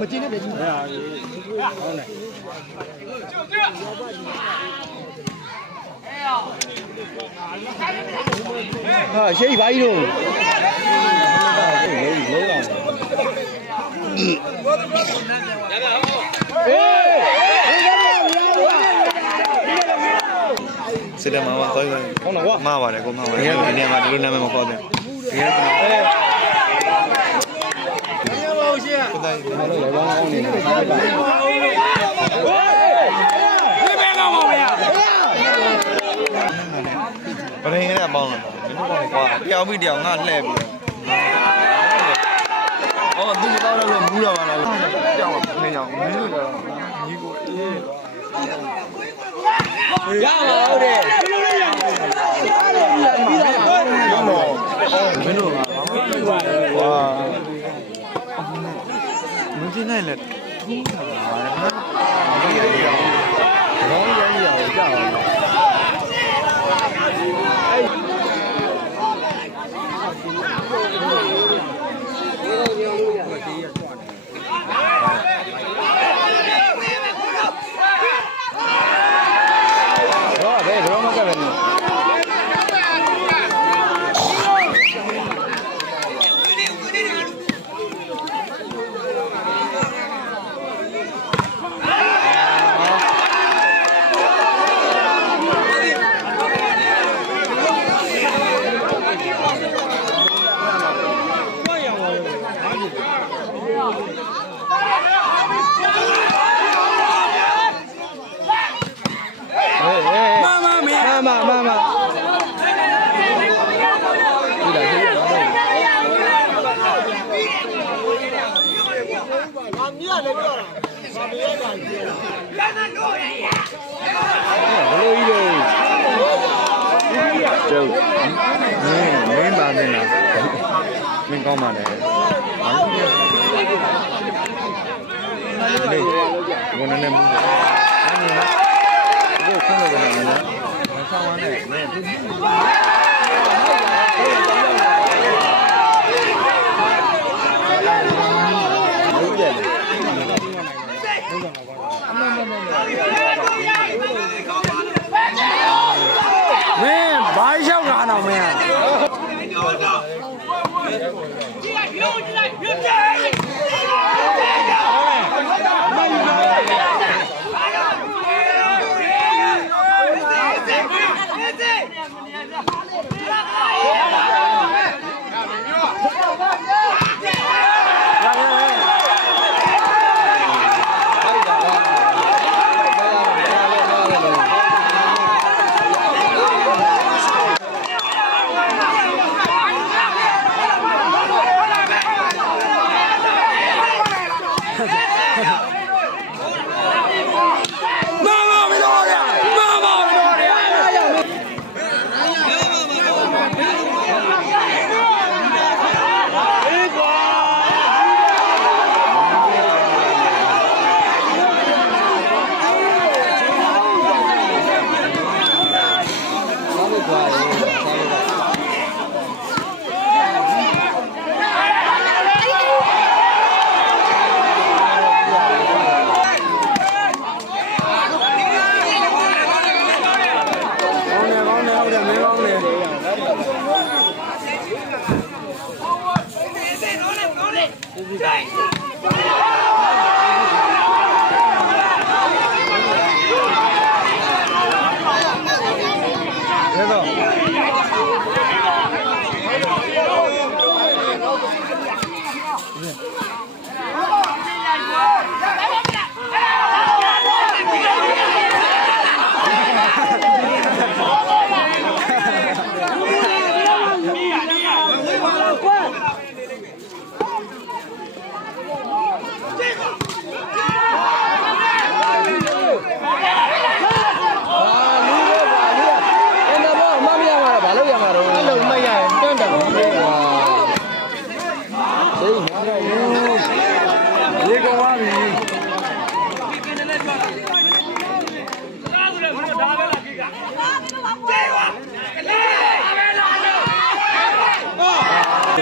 မကြည့်နဲ့ပဲကြည့်ဟုတ်တယ်ဟာရှိပါ ਈ တော့လုံးလုံးအောင်စစ်တယ်မှာပါသွားသွားဟုတ်လားကွာမှားပါတယ်ကိုမှားပါတယ်ဒီနေရာမှာဒီလိုနာမည်မခေါ်သင့်ဒီကကိုတို င်းဘာလို့လဲဘာအောင်နေလဲဘာလဲဗရင်နဲ့ပေါင်းလာတယ်မင်းတို့ကောင်ကွာတယောက်ပြီးတယောက်ငါလှည့်ပြီးအော်သူပေါင်းလို့မူးလာပါလားကြောက်ပါနေကြောင်မင်းတို့တော့ညီကိုအေးရပါဦးတဲ့ကျောင်းတော့ မင်းတို့ကဝါမင်းတင်နိုင်လက်ထူးတာပါမင်းရရအောင်ဘောင်းရမ်းရအောင်ကြောက်အောင်တော့ဘယ်ဘယ်တော့မှကလည်း မမမရ မမမမဒီလားဒီလား ဘလို့ကြီးတော့ကျုပ်မင်းမင်းပါနေလားမင်းကောင်းပါလေလေဘုန်းနဲ့မင်းအဲ့ဒီကိုခွင့်လို့ရတယ်နော်မဆောင်ရနဲ့မင်း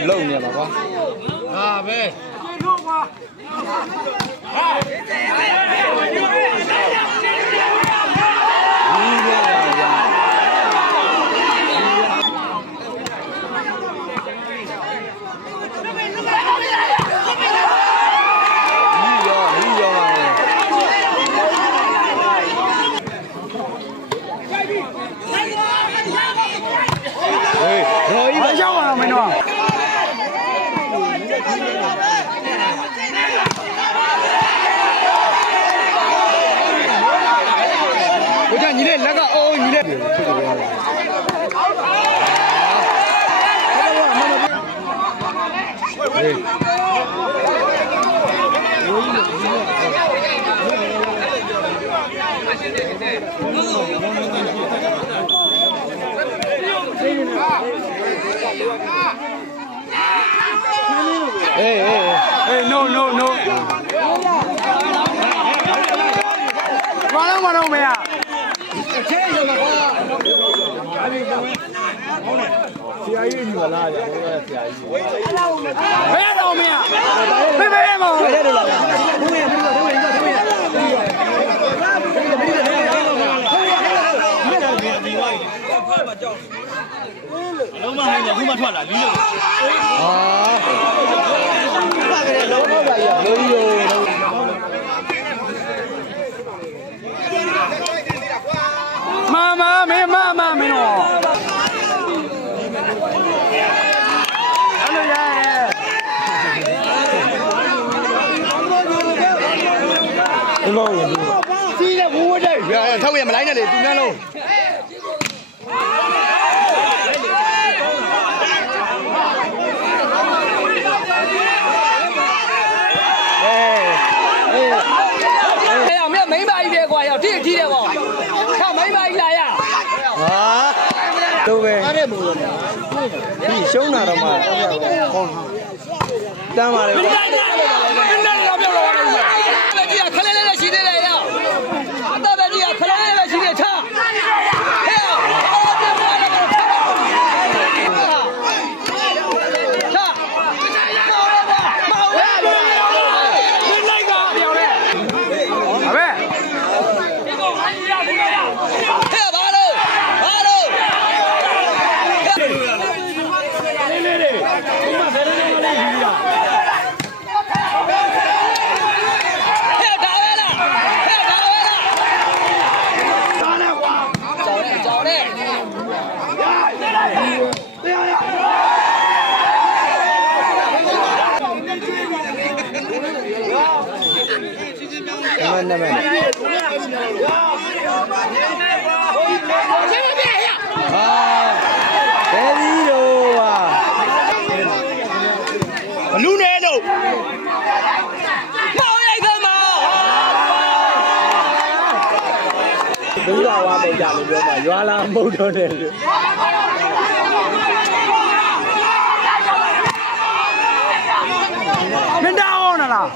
လုံနေပါကွာဟာပဲဒီရရရဒီရောဒီရောပါလေဟေးရောကြီး ဘာကြောက်ရအောင်မင်းတို့ ဘုရားညီလေးလက်ကအိုးညီလေးဟေး အေးအေးအေး no no no ဘာလို့မတော့မရ ဆရာကြီးညီမလားဆရာကြီးဘယ်တော့မရဘယ်ဘယ်မဟုတ်လုံးမဟိုင်းခုမှထွက်လာလီးလို့ဟာပါကြတယ်လုံးတော့ပါရလုံးကြီး ထိတယ်ပေါ့ဟောမိမကြီးလာရဟာတော့ပဲအဲ့ဒါမို့လို့ဒီရှုံးတာတော့မှဟုတ်တမ်းပါလေ လက်မဲ့ဟာဘယ်ဒီတော့ဟာဘလူးနေတော့မောင်ရိုက်ကမှာဘူးလာဝါမိတ်ကြလို့ပြောမှာရွာလာမဟုတ်တော့တယ်လို့မင်းတောင်းအောင်လား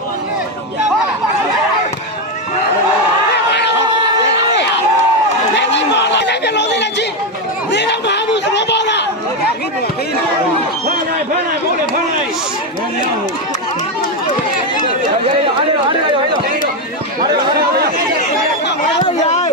યાર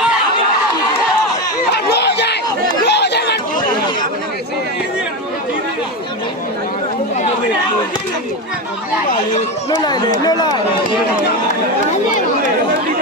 လွတ်လိုက်တယ်လွတ်လိုက်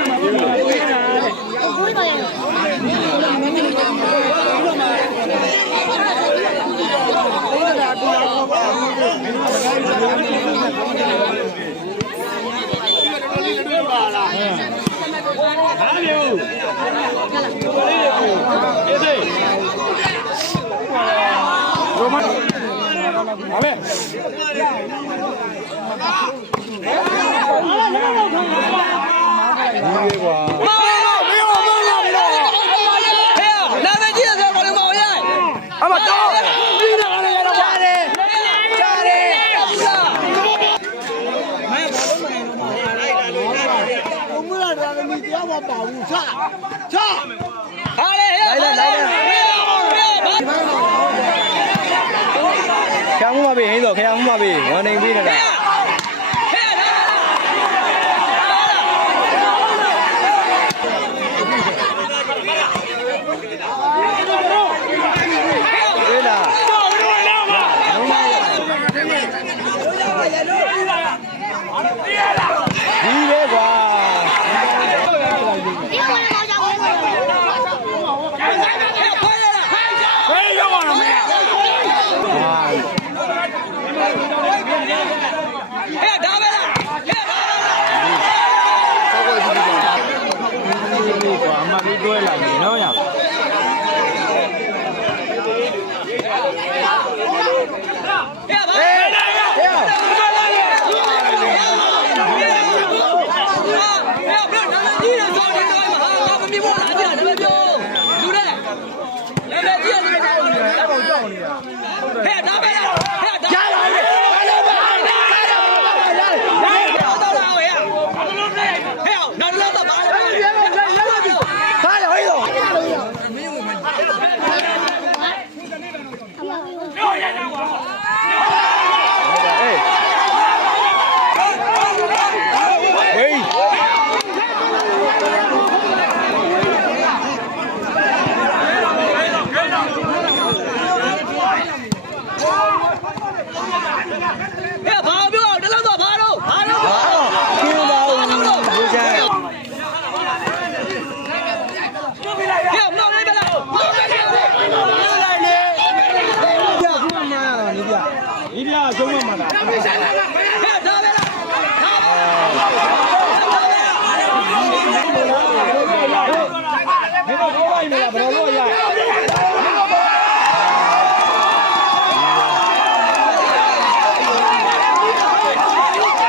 ဒီကွာမောင်ရမောင်မောင်မောင်မောင်ဟဲ့နာမည်ကြီးဆိုတော့မောင်ရအမတော့ပြီးတယ်လည်းရတော့ပါတယ်ကြားတယ်ဘုမရတာလည်းမတရားမပါဘူးချချဟာလေဟဲ့လိုက်လိုက်လိုက်ခရမှုမပေးဟင်းဆိုခရမှုမပေးဝန်နေပေးနေတာတွေ့